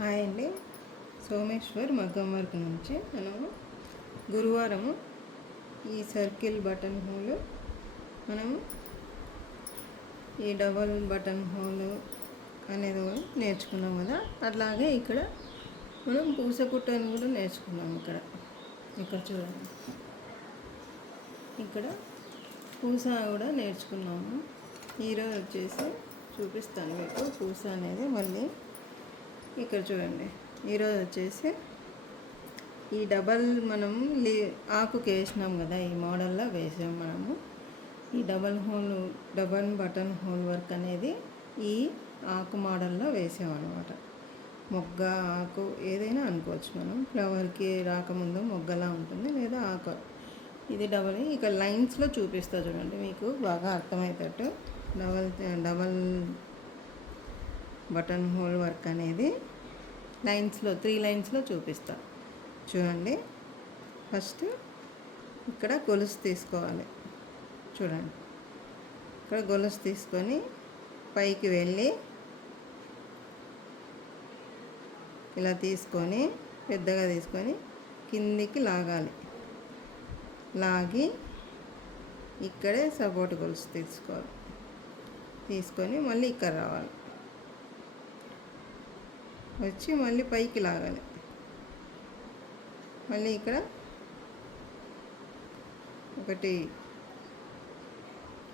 Hi అండి. సోమేశ్వర్ మగ్గం work నుంచి మనము గురువారము ఈ సర్కిల్ బటన్ హోలు, మనము ఈ డబల్ బటన్ హోలు అనేది కూడా నేర్చుకున్నాం కదా. అట్లాగే ఇక్కడ మనం పూస కుట్టని కూడా నేర్చుకున్నాం. ఇక్కడ చూడండి, ఇక్కడ పూస కూడా నేర్చుకున్నాము. ఈరోజు వచ్చేసి చూపిస్తాను మీకు పూస అనేది. మళ్ళీ ఇక్కడ చూడండి, ఈరోజు వచ్చేసి ఈ డబల్ మనం ఆకుకి వేసినాం కదా, ఈ మోడల్లో వేసాం మనము. ఈ డబల్ బటన్ హోల్ వర్క్ అనేది ఈ ఆకు మోడల్లో వేసామన్నమాట. మొగ్గ ఆకు ఏదైనా అనుకోవచ్చు మనం. ఫ్లవర్కి రాకముందు మొగ్గలా ఉంటుంది, లేదా ఆకు. ఇది డబల్. ఇక లైన్స్లో చూపిస్తా చూడండి, మీకు బాగా అర్థమయ్యేటట్టు. డబల్ బటన్ హోల్ వర్క్ అనేది లైన్స్లో 3 లైన్స్లో చూపిస్తా చూడండి. ఫస్ట్ ఇక్కడ గొలుసు తీసుకోవాలి. చూడండి, ఇక్కడ గొలుసు తీసుకొని పైకి వెళ్ళి ఇలా తీసుకొని పెద్దగా తీసుకొని కిందికి లాగాలి. లాగి ఇక్కడే సపోర్ట్ గొలుసు తీసుకోవాలి. తీసుకొని మళ్ళీ ఇక్కడ రావాలి, వచ్చి మళ్ళీ పైకి లాగాలి. మళ్ళీ ఇక్కడ ఒకటి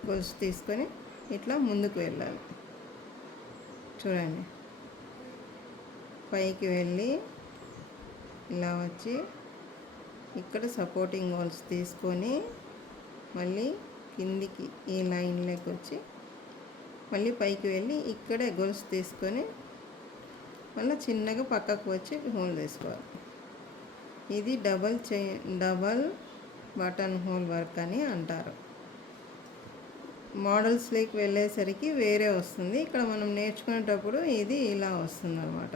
గొలుసు తీసుకొని ఇట్లా ముందుకు వెళ్ళాలి. చూడండి, పైకి వెళ్ళి ఇలా వచ్చి ఇక్కడ సపోర్టింగ్ గొలుసు తీసుకొని మళ్ళీ కిందికి ఈ లైన్లోకి వచ్చి మళ్ళీ పైకి వెళ్ళి ఇక్కడే గొలుసు తీసుకొని మళ్ళీ చిన్నగా పక్కకు వచ్చి హోల్ తీసుకోవాలి. ఇది డబల్ బటన్ హోల్ వర్క్ అని అంటారు. మోడల్స్లోకి వెళ్ళేసరికి వేరే వస్తుంది. ఇక్కడ మనం నేర్చుకునేటప్పుడు ఇది ఇలా వస్తుంది అన్నమాట.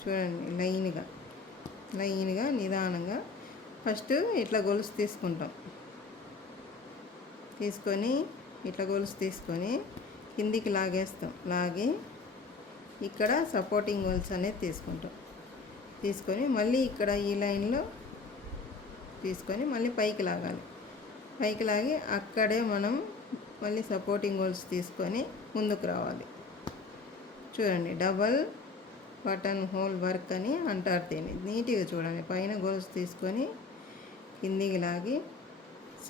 చూడండి, లైన్గా నిదానంగా ఫస్ట్ ఇట్లా గొలుసు తీసుకుంటాం. తీసుకొని ఇట్లా గొలుసు తీసుకొని కిందికి లాగేస్తాం. లాగి ఇక్కడ సపోర్టింగ్ గొలుసు అనేది తీసుకుంటాం. తీసుకొని మళ్ళీ ఇక్కడ ఈ లైన్లో తీసుకొని మళ్ళీ పైకి లాగాలి. పైకి లాగి అక్కడే మనం మళ్ళీ సపోర్టింగ్ గొలుసు తీసుకొని ముందుకు రావాలి. చూడండి, డబల్ బటన్ హోల్ వర్క్ అని అంటారు దీన్ని. నీట్గా చూడండి, పైన గొలుసు తీసుకొని కిందికి లాగి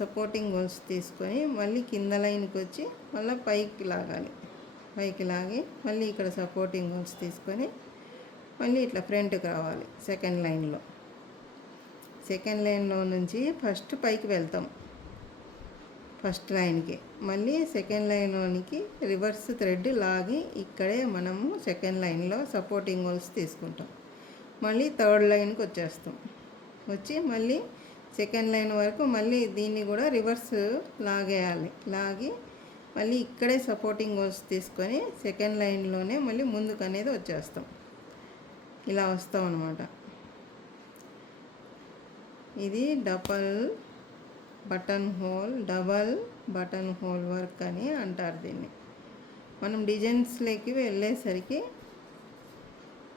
సపోర్టింగ్ గొలుసు తీసుకొని మళ్ళీ కింద లైన్కి వచ్చి మళ్ళీ పైకి లాగాలి. పైకి లాగి మళ్ళీ ఇక్కడ సపోర్టింగ్ గొలుసు తీసుకొని మళ్ళీ ఇట్లా ఫ్రంట్కి రావాలి. సెకండ్ లైన్లో నుంచి ఫస్ట్ పైకి వెళ్తాం, ఫస్ట్ లైన్కి. మళ్ళీ సెకండ్ లైన్లోనికి రివర్స్ థ్రెడ్ లాగి ఇక్కడే మనము సెకండ్ లైన్లో సపోర్టింగ్ గొలుసు తీసుకుంటాం. మళ్ళీ థర్డ్ లైన్కి వచ్చేస్తాం. వచ్చి మళ్ళీ సెకండ్ లైన్ వరకు మళ్ళీ దీన్ని కూడా రివర్స్ లాగేయాలి. లాగి మళ్ళీ ఇక్కడే సపోర్టింగ్ గొలుసు తీసుకొని సెకండ్ లైన్లోనే మళ్ళీ ముందుకు అనేది వచ్చేస్తాం. ఇలా వస్తాం అన్నమాట. ఇది డబల్ బటన్ హోల్ వర్క్ అని అంటారు దీన్ని. మనం డిజైన్స్లోకి వెళ్ళేసరికి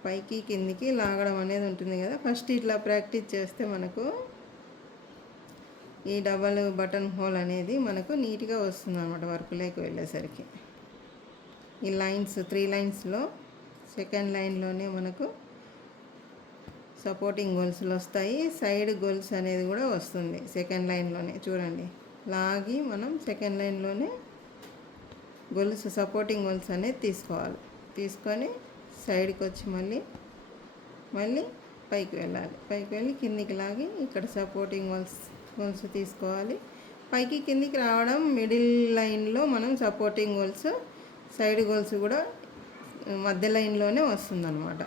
పైకి కిందికి లాగడం అనేది ఉంటుంది కదా. ఫస్ట్ ఇట్లా ప్రాక్టీస్ చేస్తే మనకు ఈ డబల్ బటన్ హోల్ అనేది మనకు నీట్గా వస్తుంది అన్నమాట. వర్క్లోకి వెళ్ళేసరికి ఈ లైన్స్ 3 లైన్స్లో సెకండ్ లైన్లోనే మనకు సపోర్టింగ్ గొలుసులు వస్తాయి. సైడ్ గొలుసు అనేది కూడా వస్తుంది సెకండ్ లైన్లోనే. చూడండి, లాగి మనం సెకండ్ లైన్లోనే సపోర్టింగ్ గొలుసు అనేది తీసుకోవాలి. తీసుకొని సైడ్కి వచ్చి మళ్ళీ పైకి వెళ్ళాలి. పైకి వెళ్ళి కిందికి లాగి ఇక్కడ సపోర్టింగ్ గొలుసు తీసుకోవాలి. పైకి కిందికి రావడం మిడిల్ లైన్లో మనం సపోర్టింగ్ గొలుసు, సైడ్ గొలుసు కూడా మధ్య లైన్లోనే వస్తుందన్నమాట.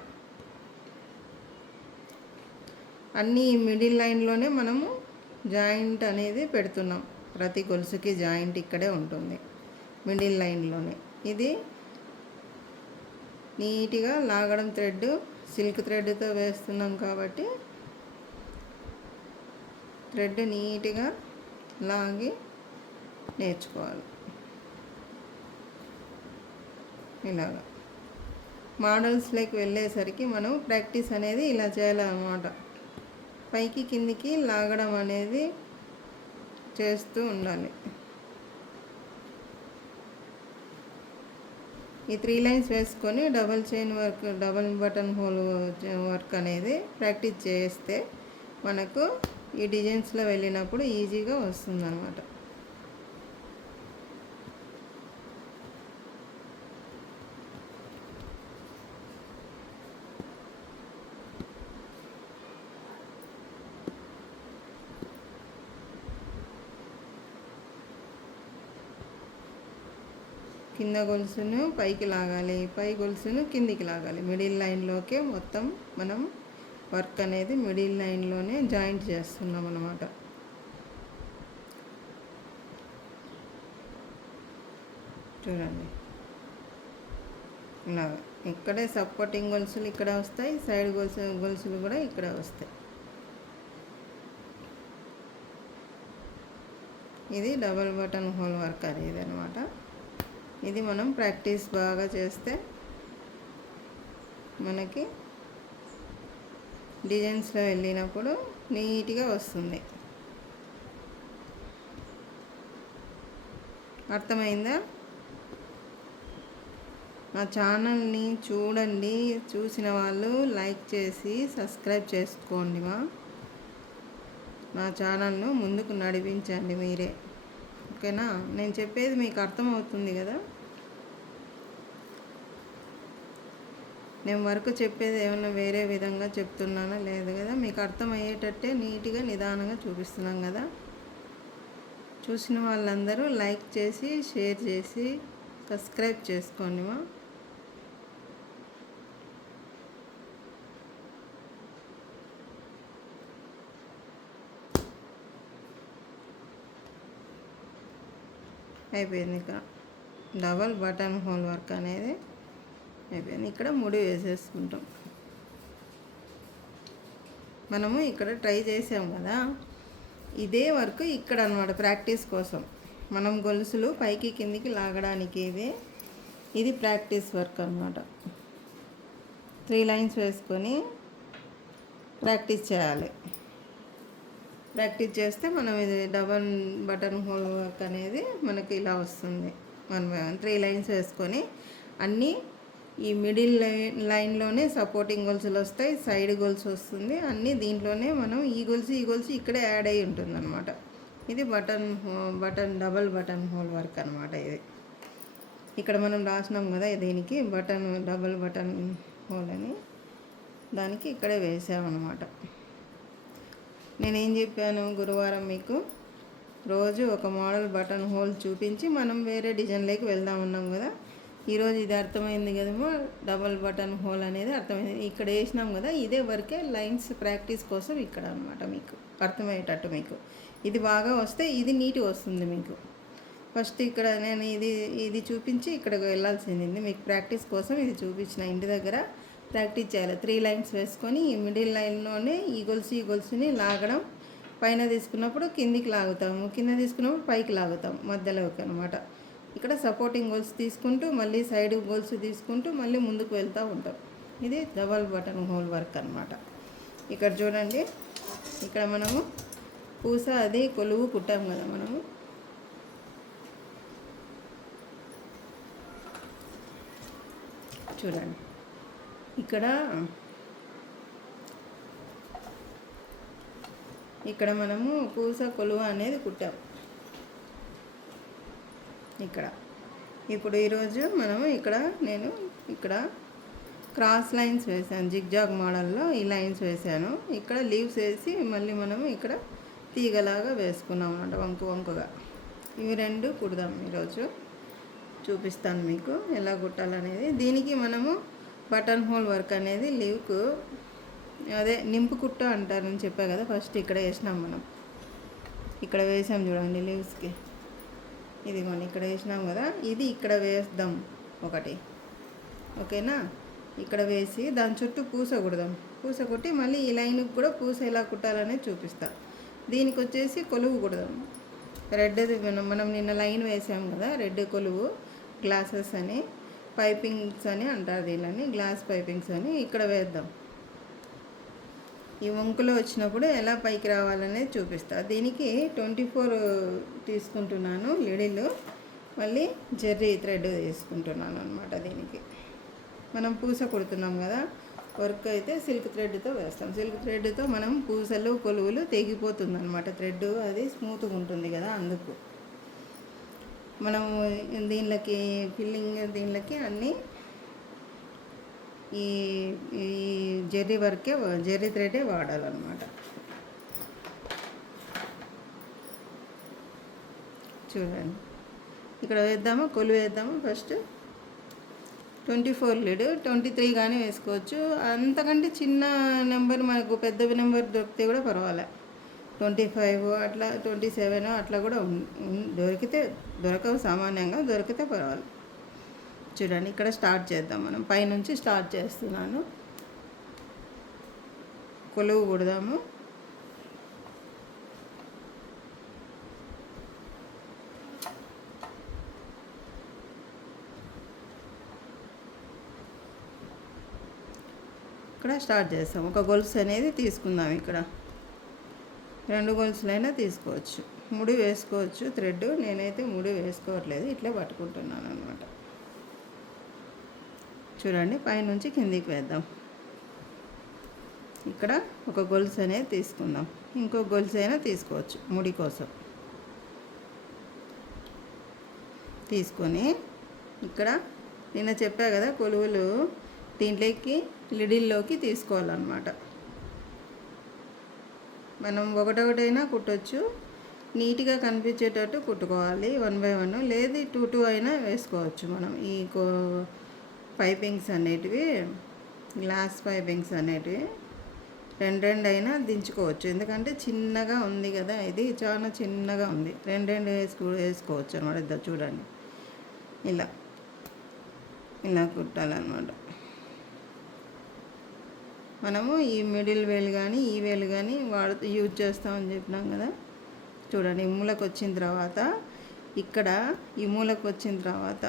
అన్నీ మిడిల్ లైన్లోనే మనము జాయింట్ అనేది పెడుతున్నాం. ప్రతి గొలుసుకి జాయింట్ ఇక్కడే ఉంటుంది, మిడిల్ లైన్లోనే. ఇది నీట్గా లాగడం థ్రెడ్ సిల్క్ థ్రెడ్తో వేస్తున్నాం కాబట్టి థ్రెడ్ నీట్గా లాగి నేర్చుకోవాలి. ఇలాగా మోడల్స్లోకి వెళ్ళేసరికి మనం ప్రాక్టీస్ అనేది ఇలా చేయాలన్నమాట. పైకి కిందికి లాగడం అనేది చేస్తూ ఉండాలి. ఈ 3 లైన్స్ వేసుకొని double chain work, double button whole work అనేది ప్రాక్టీస్ చేస్తే మనకు ఈ డిజైన్స్లో వెళ్ళినప్పుడు ఈజీగా వస్తుందన్నమాట. కింద గొలుసును పైకి లాగాలి, పై గొలుసును కిందికి లాగాలి. మిడిల్ లైన్లోకే మొత్తం మనం వర్క్ అనేది మిడిల్ లైన్లోనే జాయింట్ చేస్తున్నాం అన్నమాట. చూడండి, ఇలా ఇక్కడే సపోర్టింగ్ గొలుసులు ఇక్కడ వస్తాయి, సైడ్ గొలుసులు కూడా ఇక్కడ వస్తాయి. ఇది డబల్ బటన్ హోల్ వర్క్ అనేది అనమాట. ఇది మనం ప్రాక్టీస్ బాగా చేస్తే మనకి డిజైన్స్లో వెళ్ళినప్పుడు నీట్గా వస్తుంది. అర్థమైందా? నా ఛానల్ని చూడండి, చూసిన వాళ్ళు లైక్ చేసి సబ్స్క్రైబ్ చేసుకోండి. నా ఛానల్ను ముందుకు నడిపించండి మీరే, ఓకేనా? నేను చెప్పేది మీకు అర్థమవుతుంది కదా? నేను వర్క్ చెప్పేది ఏమన్నా వేరే విధంగా చెప్తున్నానా లేదు కదా? మీకు అర్థమయ్యేటట్టే నీట్గా నిదానంగా చూపిస్తున్నాం కదా. చూసిన వాళ్ళందరూ లైక్ చేసి షేర్ చేసి సబ్స్క్రైబ్ చేసుకోండి. అయిపోయింది. ఇక డబల్ బటన్ హోల్ వర్క్ అనేది అయిపోయింది. ఇక్కడ ముడి వేసేసుకుంటాం. మనము ఇక్కడ ట్రై చేసాం కదా, ఇదే వర్క్ ఇక్కడ అన్నమాట. ప్రాక్టీస్ కోసం మనం గొలుసులు పైకి కిందికి లాగడానికి ఇది ప్రాక్టీస్ వర్క్ అన్నమాట. 3 లైన్స్ వేసుకొని ప్రాక్టీస్ చేయాలి. ప్రాక్టీస్ చేస్తే మనం ఇది డబల్ బటన్ హోల్ వర్క్ అనేది మనకి ఇలా వస్తుంది. మనం 3 లైన్స్ వేసుకొని అన్నీ ఈ మిడిల్ లైన్లోనే సపోర్టింగ్ గొలుసులు వస్తాయి, సైడ్ గొలుసు వస్తుంది, అన్నీ దీంట్లోనే మనం ఈ గొలుసు ఇక్కడే యాడ్ అయ్యి ఉంటుంది అనమాట. ఇది డబల్ బటన్ హోల్ వర్క్ అనమాట. ఇది ఇక్కడ మనం రాసినాం కదా, దీనికి డబల్ బటన్ హోల్ అని, దానికి ఇక్కడే వేసామన్నమాట. నేనేం చెప్పాను గురువారం మీకు, రోజు ఒక మోడల్ బటన్ హోల్ చూపించి మనం వేరే డిజైన్లోకి వెళ్దామన్నాం కదా. ఈరోజు ఇది అర్థమైంది కదేమో, డబల్ బటన్ హోల్ అనేది అర్థమైంది. ఇక్కడ వేసినాం కదా, ఇదే వరకే లైన్స్ ప్రాక్టీస్ కోసం ఇక్కడ అనమాట. మీకు అర్థమయ్యేటట్టు మీకు ఇది బాగా వస్తే ఇది నీట్గా వస్తుంది మీకు. ఫస్ట్ ఇక్కడ నేను ఇది చూపించి ఇక్కడికి వెళ్ళాల్సింది. మీకు ప్రాక్టీస్ కోసం ఇది చూపించిన. ఇంటి దగ్గర ప్రాక్టీస్ చేయాలి. 3 లైన్స్ వేసుకొని ఈ మిడిల్ లైన్లోనే ఈ గొలుసుని లాగడం. పైన తీసుకున్నప్పుడు కిందికి లాగుతాము, కింద తీసుకున్నప్పుడు పైకి లాగుతాము, మధ్యలోకి అనమాట. ఇక్కడ సపోర్టింగ్ గొలుసు తీసుకుంటూ మళ్ళీ సైడ్ గొలుసు తీసుకుంటూ మళ్ళీ ముందుకు వెళ్తూ ఉంటాం. ఇది డబల్ బటన్ హోల్ వర్క్ అనమాట. ఇక్కడ చూడండి, ఇక్కడ మనము పూస అది కొలువు కుట్టాం కదా మనము. చూడండి, ఇక్కడ మనము పూస కొలువ అనేది కుట్టాం. ఇప్పుడు ఈరోజు మనము నేను క్రాస్ లైన్స్ వేసాను, జిగ్జాగ్ మోడల్లో ఈ లైన్స్ వేసాను. ఇక్కడ లీవ్స్ వేసి మళ్ళీ మనము ఇక్కడ తీగలాగా వేసుకున్నాం అన్నమాట, వంకుగా. ఇవి 2 కుడదాం. ఈరోజు చూపిస్తాను మీకు ఎలా కుట్టాలనేది. దీనికి మనము బటన్ హోల్ వర్క్ అనేది లీవ్కు అదే నింపు కుట్ట అంటారని చెప్పా కదా. ఫస్ట్ ఇక్కడ వేసినాం మనం, ఇక్కడ వేసాం చూడండి లీవ్స్కి. ఇది మనం ఇక్కడ వేసినాం కదా, ఇది ఇక్కడ వేద్దాం ఒకటి, ఓకేనా? ఇక్కడ వేసి దాని చుట్టూ పూస కుడదాం. పూస కుట్టి మళ్ళీ ఈ లైన్కి కూడా పూస ఎలా కుట్టాలనేది చూపిస్తా. దీనికి వచ్చేసి కొలువు కుడదాం. రెడ్ది మనం నిన్న లైన్ వేసాం కదా, రెడ్ కొలువు గ్లాసెస్ అని. పైపింగ్స్ అని అంటారు దీనిని, గ్లాస్ పైపింగ్స్ అని. ఇక్కడ వేద్దాం. ఈ వంకులో వచ్చినప్పుడు ఎలా పైకి రావాలనేది చూపిస్తా. దీనికి 24 తీసుకుంటున్నాను లిడిల్, మళ్ళీ జెర్రీ థ్రెడ్ తీసుకుంటున్నాను అనమాట. దీనికి మనం పూస కుడుతున్నాం కదా, వర్క్ అయితే సిల్క్ థ్రెడ్తో వేస్తాం. సిల్క్ థ్రెడ్తో మనం పూసలు కొలువులు తెగిపోతుంది అనమాట. థ్రెడ్ అది స్మూత్గా ఉంటుంది కదా, అందుకు మనం దీనిలోకి ఫిల్లింగ్ దీనిలోకి అన్నీ ఈ ఈ జెర్రీ వర్కే, జెర్రీ థ్రెడే వాడాలన్నమాట. చూడండి, ఇక్కడ వేద్దాము, కొలువు వేద్దాము. ఫస్ట్ 24 లీడ్, 23 కానీ వేసుకోవచ్చు. అంతకంటే చిన్న నెంబర్ మనకు పెద్ద నెంబర్ దొరికితే కూడా పర్వాలే. 25 అట్లా, 27 అట్లా కూడా దొరికితే, దొరకవు సామాన్యంగా, దొరికితే పర్వాలేదు. చూడండి, ఇక్కడ స్టార్ట్ చేద్దాం. మనం పైనుంచి స్టార్ట్ చేస్తున్నాను. కొలువు కుడదాము. ఇక్కడ స్టార్ట్ చేస్తాం. ఒక గొలుసు అనేది తీసుకుందాం. ఇక్కడ 2 గొలుసులైనా తీసుకోవచ్చు, ముడి వేసుకోవచ్చు థ్రెడ్. నేనైతే ముడి వేసుకోవట్లేదు, ఇట్లా పట్టుకుంటున్నాను అనమాట. చూడండి, పైనుంచి కిందికి వేద్దాం. ఇక్కడ ఒక గొలుసు అనేది తీసుకుందాం. ఇంకో గొలుసు అయినా తీసుకోవచ్చు ముడి కోసం. తీసుకొని ఇక్కడ నిన్న చెప్పా కదా, కొలువులు దీంట్లోకి లిడిల్లోకి తీసుకోవాలన్నమాట. మనం ఒకటొకటైనా కుట్టచ్చు, నీట్గా కనిపించేటట్టు కుట్టుకోవాలి. 1 by 1, లేదు 2 అయినా వేసుకోవచ్చు. మనం ఈ పైపింగ్స్ అనేటివి, గ్లాస్ పైపింగ్స్ అనేటివి 2 అయినా దించుకోవచ్చు. ఎందుకంటే చిన్నగా ఉంది కదా, ఇది చాలా చిన్నగా ఉంది. 2 వేసుకోవచ్చు అనమాట. చూడండి, ఇలా కుట్టాలన్నమాట. మనము ఈ మిడిల్ వేలు కానీ ఈ వేలు కానీ యూజ్ చేస్తామని చెప్పినాం కదా. చూడండి, ఈ మూలకు వచ్చిన తర్వాత, ఇక్కడ ఈ మూలకు వచ్చిన తర్వాత,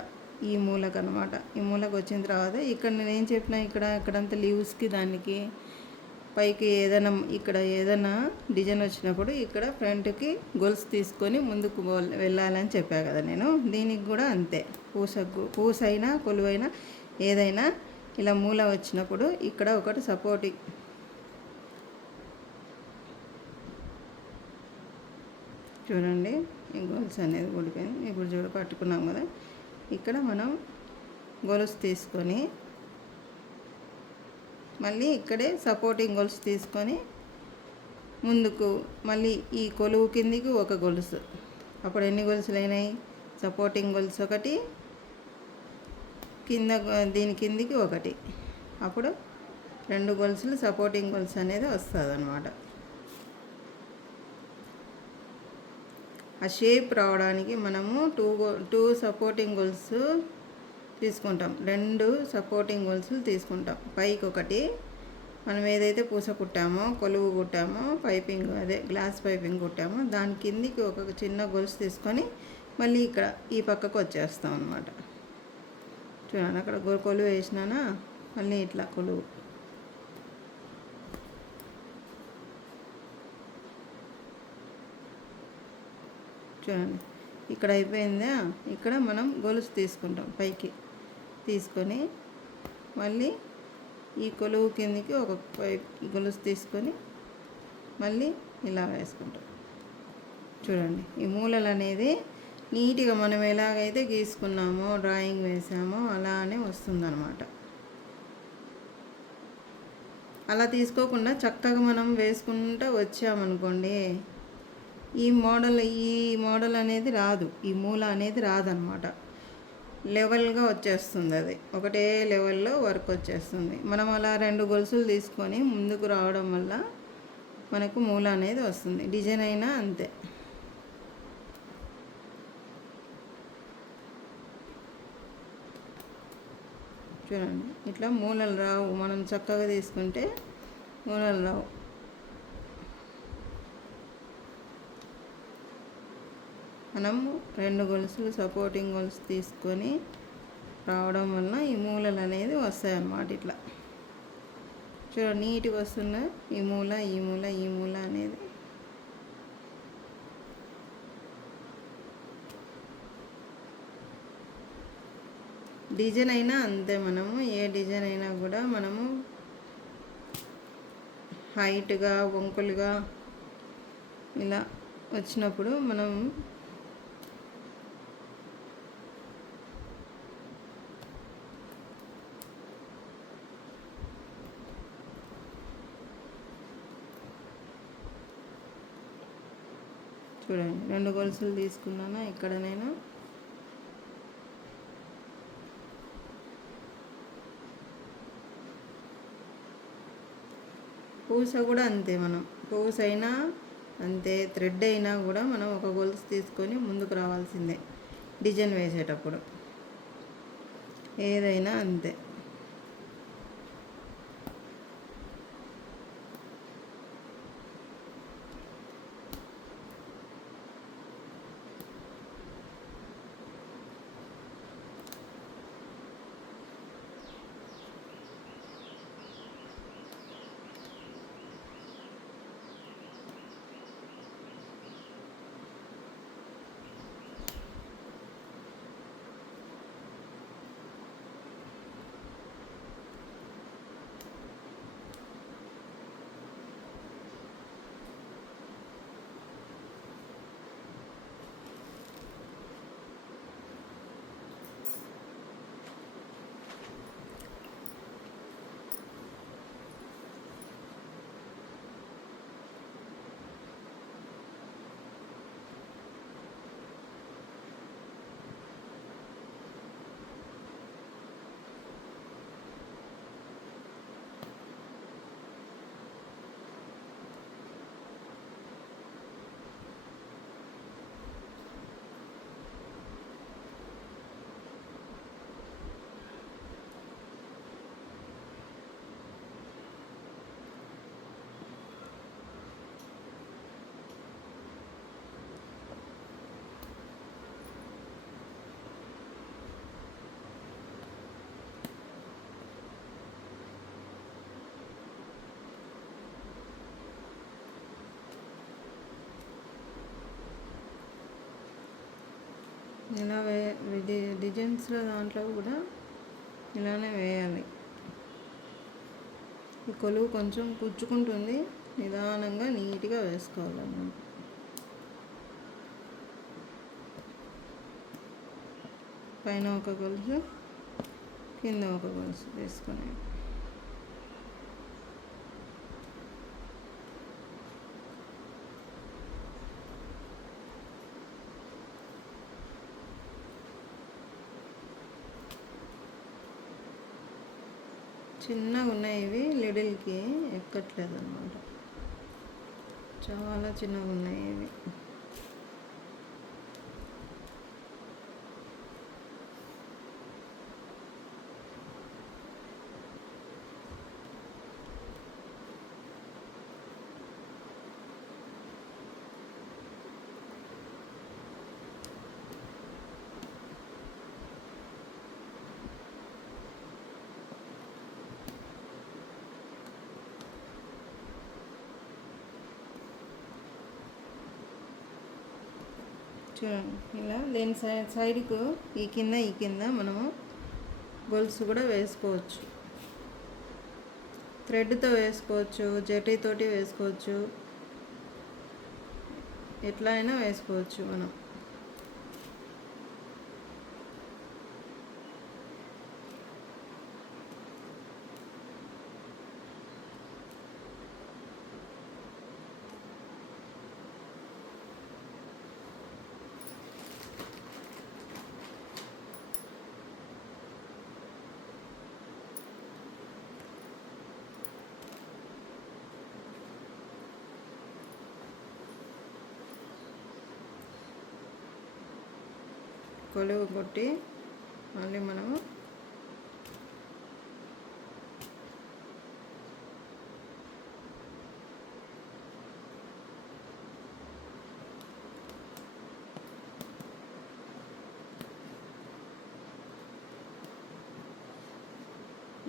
ఈ మూలకు అనమాట, ఈ మూలకు వచ్చిన తర్వాత ఇక్కడ నేనేం చెప్పినా, ఇక్కడంతా లీవ్స్కి దానికి పైకి ఏదైనా, ఇక్కడ ఏదైనా డిజైన్ వచ్చినప్పుడు ఇక్కడ ఫ్రంట్కి గొలుసు తీసుకొని ముందుకు వెళ్ళాలని చెప్పా కదా నేను. దీనికి కూడా అంతే, పూసైనా కొలువైనా ఏదైనా ఇలా మూల వచ్చినప్పుడు ఇక్కడ ఒకటి సపోర్టింగ్, చూడండి ఈ గొలుసు అనేది ఊడిపోయింది. ఇప్పుడు పట్టుకున్నాం కదా, ఇక్కడ మనం గొలుసు తీసుకొని మళ్ళీ ఇక్కడే సపోర్టింగ్ గొలుసు తీసుకొని ముందుకు, మళ్ళీ ఈ కొలువు కిందికి ఒక గొలుసు. అప్పుడు ఎన్ని గొలుసులు అయినాయి? సపోర్టింగ్ గొలుసు ఒకటి, కింద దీని కిందికి ఒకటి, అప్పుడు 2 గొలుసులు సపోర్టింగ్ గొలుసు అనేది వస్తుంది అన్నమాట. ఆ షేప్ రావడానికి మనము 2 సపోర్టింగ్ గొలుసు తీసుకుంటాం. 2 సపోర్టింగ్ గొలుసులు తీసుకుంటాం. పైకి ఒకటి, మనం ఏదైతే పూస కుట్టామో, కొలువు కుట్టామో, పైపింగ్ అదే గ్లాస్ పైపింగ్ కుట్టామో దాని కిందికి ఒక చిన్న గొలుసు తీసుకొని మళ్ళీ ఇక్కడ ఈ పక్కకు వచ్చేస్తాం అన్నమాట. చూడండి, అక్కడ కొలువు వేసినానా, మళ్ళీ ఇట్లా కొలువు. చూడండి, ఇక్కడ అయిపోయిందా. ఇక్కడ మనం గొలుసు తీసుకుంటాం, పైకి తీసుకొని మళ్ళీ ఈ కొలువు కిందికి ఒక గొలుసు తీసుకొని మళ్ళీ ఇలా వేసుకుంటాం. చూడండి, ఈ మూలలు అనేది నీట్గా మనం ఎలాగైతే గీసుకున్నామో, డ్రాయింగ్ వేసామో అలానే వస్తుందన్నమాట. అలా తీసుకోకుండా చక్కగా మనం వేసుకుంటూ వచ్చామనుకోండి, ఈ మోడల్ అనేది రాదు, ఈ మూల అనేది రాదనమాట. లెవెల్గా వచ్చేస్తుంది, అది ఒకటే లెవెల్లో వర్క్ వచ్చేస్తుంది. మనం అలా 2 గొలుసులు తీసుకొని ముందుకు రావడం వల్ల మనకు మూల అనేది వస్తుంది. డిజైన్ అయినా అంతే. చూడండి, ఇట్లా మూలలు రావు. మనం చక్కగా తీసుకుంటే మూలలు రావు. మనము 2 గొలుసులు సపోర్టింగ్ గొలుసు తీసుకొని రావడం వలన ఈ మూలలు అనేది వస్తాయి అన్నమాట. ఇట్లా చూడండి నీట్గా వస్తున్నాయి. ఈ మూల ఈ మూల ఈ మూల అనేది డిజైన్ అయినా అంతే. మనము ఏ డిజైన్ అయినా కూడా మనము హైట్గా వంకులుగా ఇలా వచ్చినప్పుడు మనం చూడండి 2 గొలుసులు తీసుకున్నాను. ఇక్కడ నేను పూస కూడా అంతే. మనం పూస అయినా అంతే, థ్రెడ్ అయినా కూడా మనం ఒక గొలుసు తీసుకొని ముందుకు రావాల్సిందే డిజైన్ వేసేటప్పుడు. ఏదైనా అంతే. ఇలా డిజైన్స్లో దాంట్లో కూడా ఇలానే వేయాలి. ఈ కొలువు కొంచెం పుచ్చుకుంటుంది, నిదానంగా నీట్గా వేసుకోవాలన్నమాట. పైన ఒక గొలుసు కింద ఒక గొలుసు వేసుకొని చిన్నగా ఉన్నాయి. ఇవి లిడిల్కి ఎక్కట్లేదు అన్నమాట. చాలా చిన్నగా ఉన్నాయి ఇవి. చూడండి ఇలా దేని సైడ్కు ఈ కింద మనము గొలుసు కూడా వేసుకోవచ్చు. థ్రెడ్తో వేసుకోవచ్చు, జెటీతోటి వేసుకోవచ్చు, ఎట్లా అయినా వేసుకోవచ్చు మనం. కొలువు కొట్టి మళ్ళీ మనము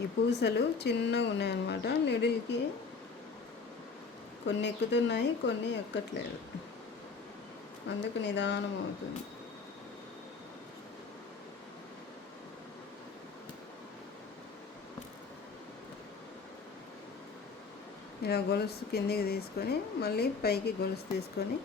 ఈ పూసలు చిన్నగా ఉన్నాయన్నమాట. నీడిల్కి కొన్ని ఎక్కుతున్నాయి, కొన్ని ఎక్కట్లేదు, అందుకు నిదానం అవుతుంది. ఇలా గొలుసు కిందికి తీసుకొని మళ్ళీ పైకి గొలుసు తీసుకొని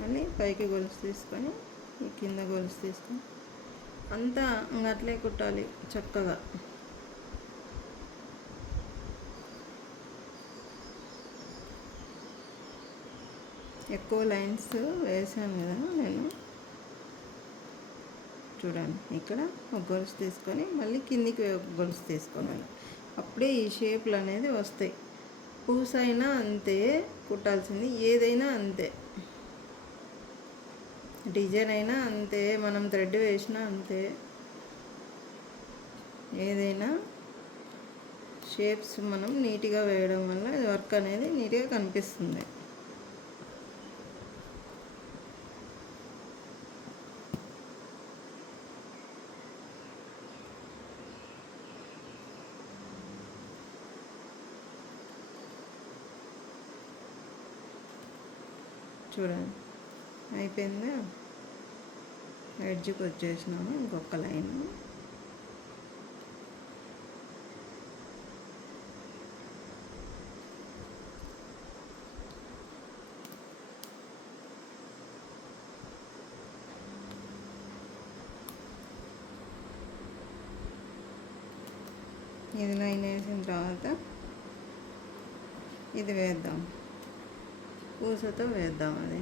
మళ్ళీ పైకి గొలుసు తీసుకొని ఈ కింద గొలుసు తీసుకొని అంతా అట్లే కుట్టాలి చక్కగా. ఎక్కువ లైన్స్ వేసాను కదా నేను. చూడండి, ఇక్కడ ఒక గొలుసు తీసుకొని మళ్ళీ కిందికి ఒక గొలుసు తీసుకోవాలి. అప్పుడే ఈ షేప్లు అనేది వస్తాయి. పూస అయినా అంతే కుట్టాల్సింది, ఏదైనా అంతే, డిజైన్ అయినా అంతే, మనం థ్రెడ్ వేసినా అంతే, ఏదైనా షేప్స్ మనం నీట్గా వేయడం వల్ల వర్క్ అనేది నీట్గా కనిపిస్తుంది. చూడండి, అయిపోయిందా? ఎడ్జ్కి వచ్చేసినాము. ఇంకొక లైన్ ఇది లైన్ వేసిన తర్వాత ఇది వేద్దాం, పూసతో వేద్దాం. అది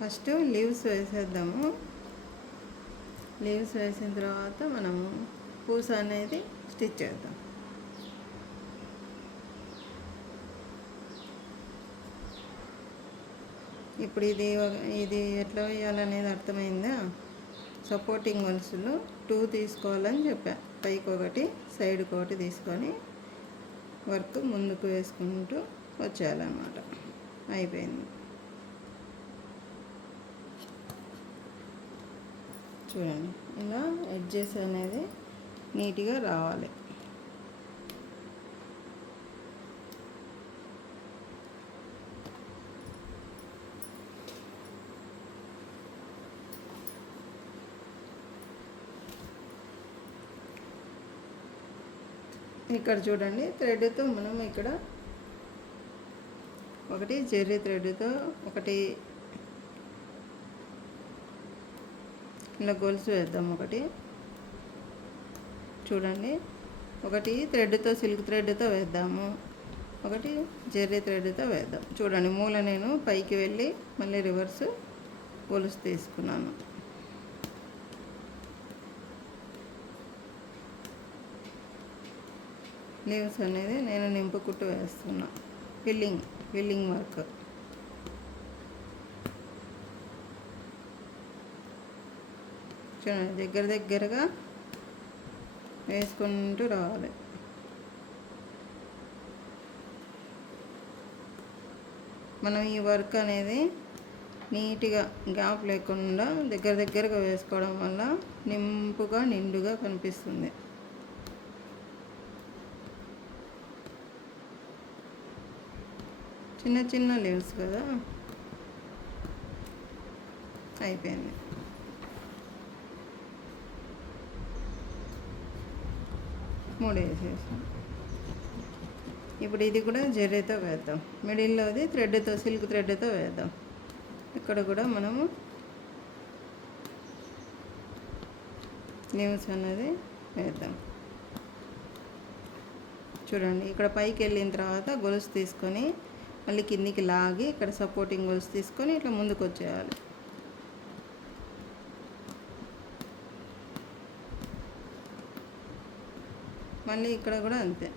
ఫస్ట్ లీవ్స్ వేసేద్దాము. లీవ్స్ వేసిన తర్వాత మనము పూస అనేది స్టిచ్ చేద్దాం. ఇప్పుడు ఇది ఎట్లా వేయాలనేది అర్థమైందా? సపోర్టింగ్ గొలుసులు 2 తీసుకోవాలని చెప్పా. పైకి ఒకటి, సైడ్కి ఒకటి తీసుకొని వర్క్ ముందుకు వేసుకుంటూ వచ్చేయాలన్నమాట. అయిపోయింది. చూడండి, ఇలా ఎడ్జెస్ అనేది నీట్గా రావాలి. ఇక్కడ చూడండి, థ్రెడ్తో మనం ఇక్కడ ఒకటి జెర్రీ థ్రెడ్తో ఒకటి ఇలా గొలుసు వేద్దాం. ఒకటి చూడండి, ఒకటి థ్రెడ్తో సిల్క్ థ్రెడ్తో వేద్దాము, ఒకటి జెర్రీ థ్రెడ్తో వేద్దాం. చూడండి, మూల నేను పైకి వెళ్ళి మళ్ళీ రివర్స్ గొలుసు తీసుకున్నాను. లీవ్స్ అనేది నేను నింపుకుట్టు వేస్తున్నా. Filling work. చూడండి, దగ్గరగా వేసుకుంటూ రావాలి. మనం ఈ వర్క్ అనేది నీట్గా గ్యాప్ లేకుండా దగ్గరగా వేసుకోవడం వల్ల నిండుగా కనిపిస్తుంది. చిన్న లీవ్స్ కదా. అయిపోయింది. మూడు వేసేసాం. ఇప్పుడు ఇది కూడా జెర్రీతో వేద్దాం. మిడిల్లోది థ్రెడ్తో, సిల్క్ థ్రెడ్తో వేద్దాం. ఇక్కడ కూడా మనము లీవ్స్ అనేది వేద్దాం. చూడండి, ఇక్కడ పైకి వెళ్ళిన తర్వాత గొలుసు తీసుకొని మళ్ళీ కిందికి లాగి ఇక్కడ సపోర్టింగ్ గొలుసు తీసుకొని ఇట్లా ముందుకు వచ్చేయాలి. మళ్ళీ ఇక్కడ కూడా అంతే,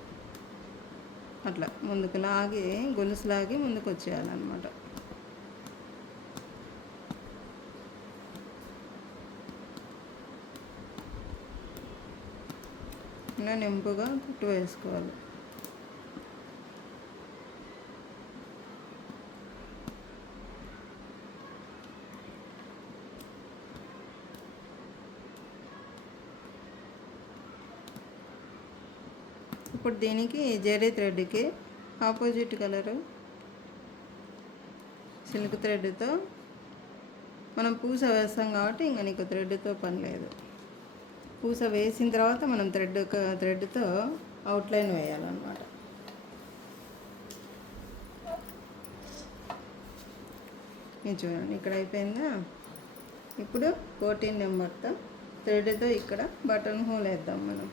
అట్లా ముందుకు లాగి గొలుసు లాగి ముందుకు వచ్చేయాలన్నమాట. ఇలా నింపుగా కుట్టు వేసుకోవాలి. ఇప్పుడు దీనికి జరీ థ్రెడ్కి ఆపోజిట్ కలరు సిల్క్ థ్రెడ్తో మనం పూస వేస్తాం కాబట్టి ఇంకా నీకు థ్రెడ్తో పని లేదు. పూస వేసిన తర్వాత మనం థ్రెడ్తో అవుట్లైన్ వేయాలన్నమాట. ఇది చూడండి, ఇక్కడ అయిపోయిందా. ఇప్పుడు 14 నెంబర్తో థ్రెడ్తో ఇక్కడ బటన్ హోల్ వేద్దాం మనం.